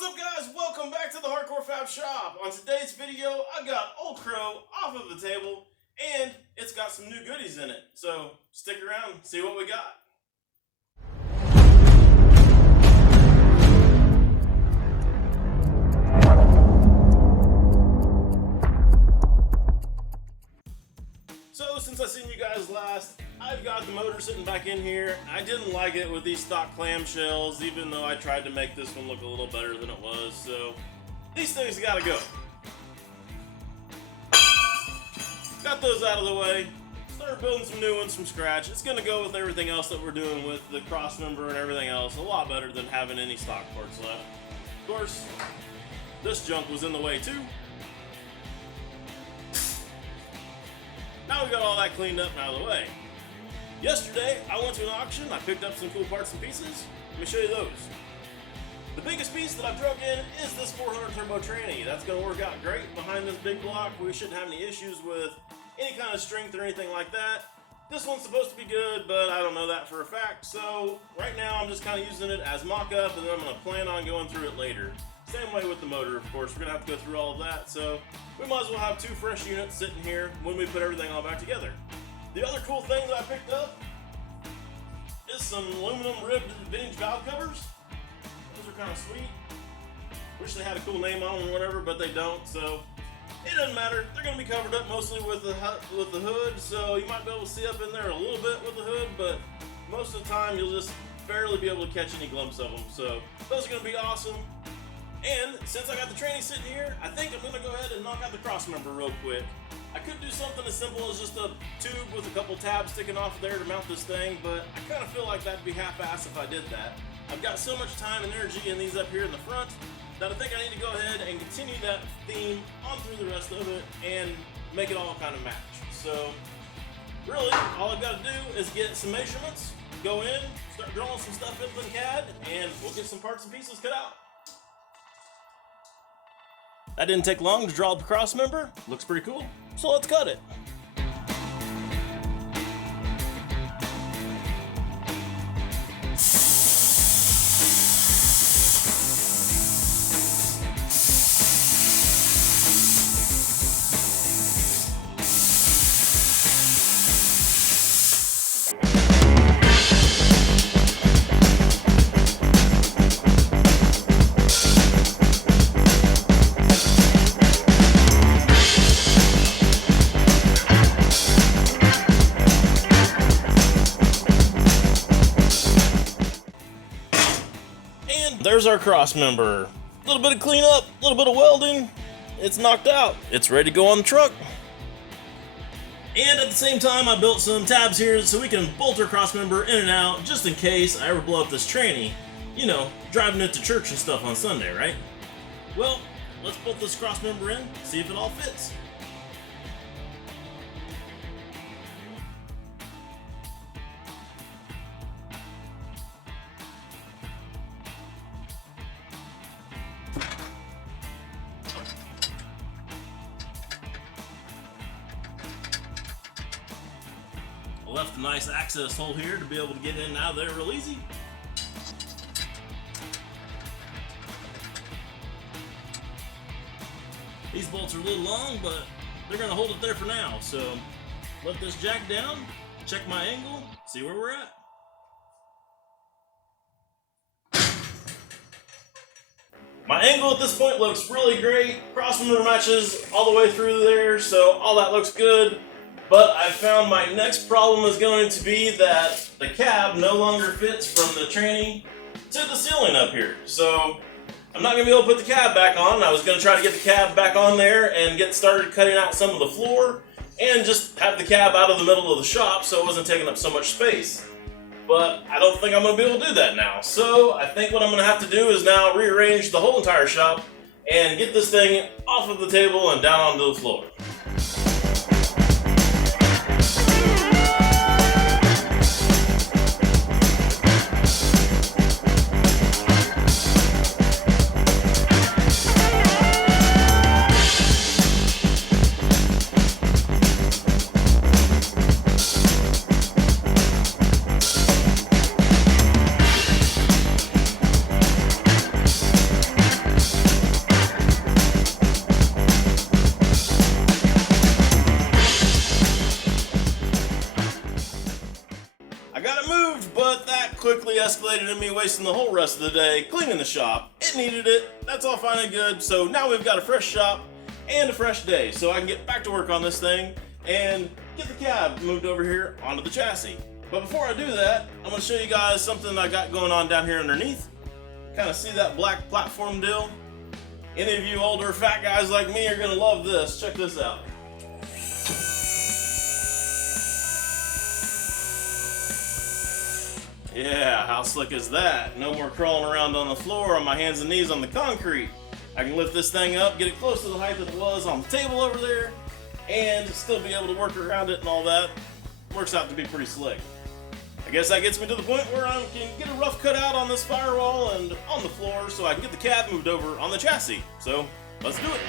What's up, guys? Welcome back to the Hardcore Fab Shop. On today's video, I got Old Crow off of the table, and it's got some new goodies in it. So stick around and see what we got. So since I seen you guys last, I've got the motor sitting back in here. I didn't like it with these stock clamshells, even though I tried to make this one look a little better than it was, so these things gotta go. Got those out of the way. Started building some new ones from scratch. It's gonna go with everything else that we're doing with the crossmember and everything else. A lot better than having any stock parts left. Of course, this junk was in the way too. Now we got all that cleaned up and out of the way. Yesterday, I went to an auction. I picked up some cool parts and pieces. Let me show you those. The biggest piece that I broke in is this 400 turbo tranny. That's going to work out great behind this big block. We shouldn't have any issues with any kind of strength or anything like that. This one's supposed to be good, but I don't know that for a fact. So right now, I'm just kind of using it as mock-up, and then I'm going to plan on going through it later. Same way with the motor, of course. We're going to have to go through all of that. So we might as well have two fresh units sitting here when we put everything all back together. The other cool thing that I picked up is some aluminum ribbed vintage valve covers. Those are kind of sweet. Wish they had a cool name on them or whatever, but they don't, so it doesn't matter. They're going to be covered up mostly with the hood, so you might be able to see up in there a little bit with the hood, but most of the time you'll just barely be able to catch any glimpse of them. So those are going to be awesome. And since I got the tranny sitting here, I think I'm going to go ahead and knock out the crossmember real quick. I could do something as simple as just a tube with a couple tabs sticking off there to mount this thing, but I kind of feel like that'd be half-assed if I did that. I've got so much time and energy in these up here in the front that I think I need to go ahead and continue that theme on through the rest of it and make it all kind of match. So really, all I've got to do is get some measurements, go in, start drawing some stuff into the CAD, and we'll get some parts and pieces cut out. That didn't take long to draw the crossmember. Looks pretty cool. So let's cut it. There's our crossmember. A little bit of cleanup, a little bit of welding. It's knocked out. It's ready to go on the truck. And at the same time, I built some tabs here so we can bolt our crossmember in and out just in case I ever blow up this tranny. You know, driving it to church and stuff on Sunday, right? Well, let's bolt this crossmember in, see if it all fits. Left a nice access hole here to be able to get in and out of there real easy. These bolts are a little long, but they're going to hold it there for now. So let this jack down, check my angle, see where we're at. My angle at this point looks really great. Crossmember matches all the way through there, so all that looks good. But I found my next problem is going to be that the cab no longer fits from the tranny to the ceiling up here. So I'm not going to be able to put the cab back on. I was going to try to get the cab back on there and get started cutting out some of the floor and just have the cab out of the middle of the shop so it wasn't taking up so much space. But I don't think I'm going to be able to do that now. So I think what I'm going to have to do is now rearrange the whole entire shop and get this thing off of the table and down onto the floor. escalated in me wasting the whole rest of the day cleaning the shop. It needed it, that's all fine and good, so now we've got a fresh shop and a fresh day, so I can get back to work on this thing and get the cab moved over here onto the chassis. But before I do that, I'm going to show you guys something I got going on down here underneath. Kind of see that black platform deal? Any of you older fat guys like me are going to love this. Check this out. Yeah, how slick is that? No more crawling around on the floor on my hands and knees on the concrete. I can lift this thing up, get it close to the height that it was on the table over there, and still be able to work around it and all that. Works out to be pretty slick. I guess that gets me to the point where I can get a rough cut out on this firewall and on the floor so I can get the cab moved over on the chassis. So, let's do it.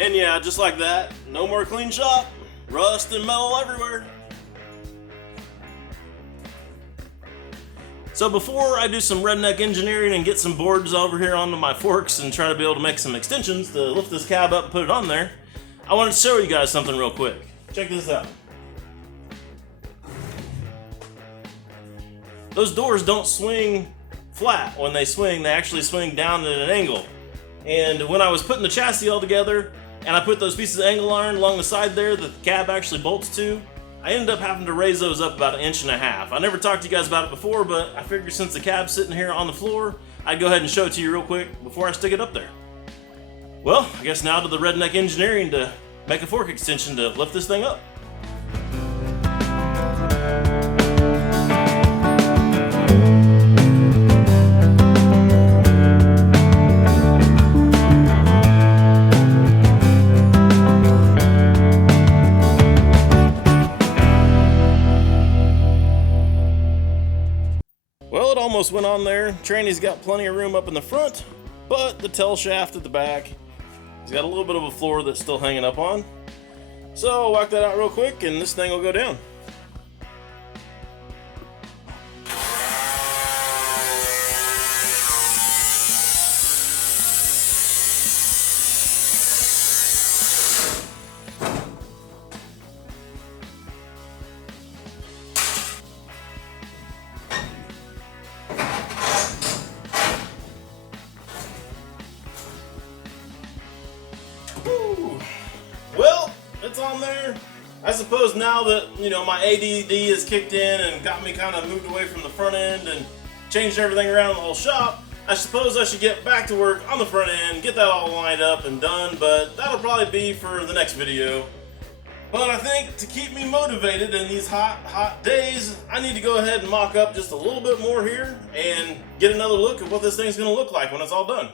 And yeah, just like that, no more clean shop, rust and metal everywhere. So before I do some redneck engineering and get some boards over here onto my forks and try to be able to make some extensions to lift this cab up and put it on there, I wanted to show you guys something real quick. Check this out. Those doors don't swing flat. When they swing, they actually swing down at an angle. And when I was putting the chassis all together, and I put those pieces of angle iron along the side there that the cab actually bolts to, I ended up having to raise those up about 1.5 inches. I never talked to you guys about it before, but I figured since the cab's sitting here on the floor, I'd go ahead and show it to you real quick before I stick it up there. Well, I guess now to the redneck engineering to make a fork extension to lift this thing up. Well, it almost went on there. Tranny's got plenty of room up in the front, but the tail shaft at the back, he's got a little bit of a floor that's still hanging up on. So I'll whack that out real quick and this thing will go down. Well, it's on there. I suppose now that, my ADD has kicked in and got me kind of moved away from the front end and changed everything around the whole shop, I suppose I should get back to work on the front end, get that all lined up and done, but that'll probably be for the next video. But I think to keep me motivated in these hot days, I need to go ahead and mock up just a little bit more here and get another look at what this thing's going to look like when it's all done.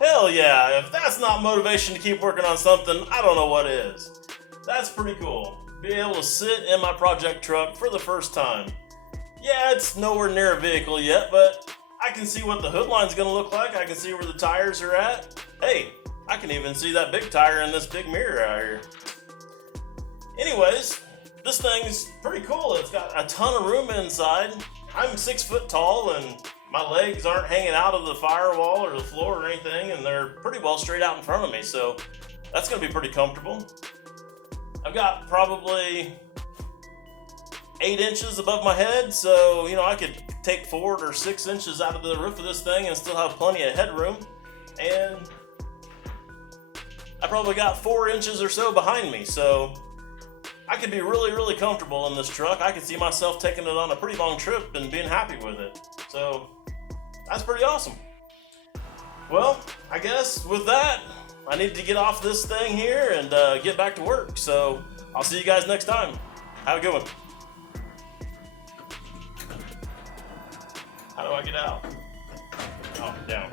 Hell yeah, if that's not motivation to keep working on something, I don't know what is. That's pretty cool. be able to sit in my project truck for the first time. Yeah, it's nowhere near a vehicle yet, but I can see what the hood line's gonna look like. I can see where the tires are at. Hey, I can even see that big tire in this big mirror out here. Anyways, this thing's pretty cool. It's got a ton of room inside. I'm 6 foot tall and my legs aren't hanging out of the firewall or the floor or anything, and they're pretty well straight out in front of me, so that's gonna be pretty comfortable. I've got probably 8 inches above my head, so I could take 4 or 6 inches out of the roof of this thing and still have plenty of headroom. And I probably got 4 inches or so behind me, so I could be really, really comfortable in this truck. I could see myself taking it on a pretty long trip and being happy with it. So that's pretty awesome. Well, I guess with that, I need to get off this thing here and get back to work. So I'll see you guys next time. Have a good one. How do I get out? Oh, down.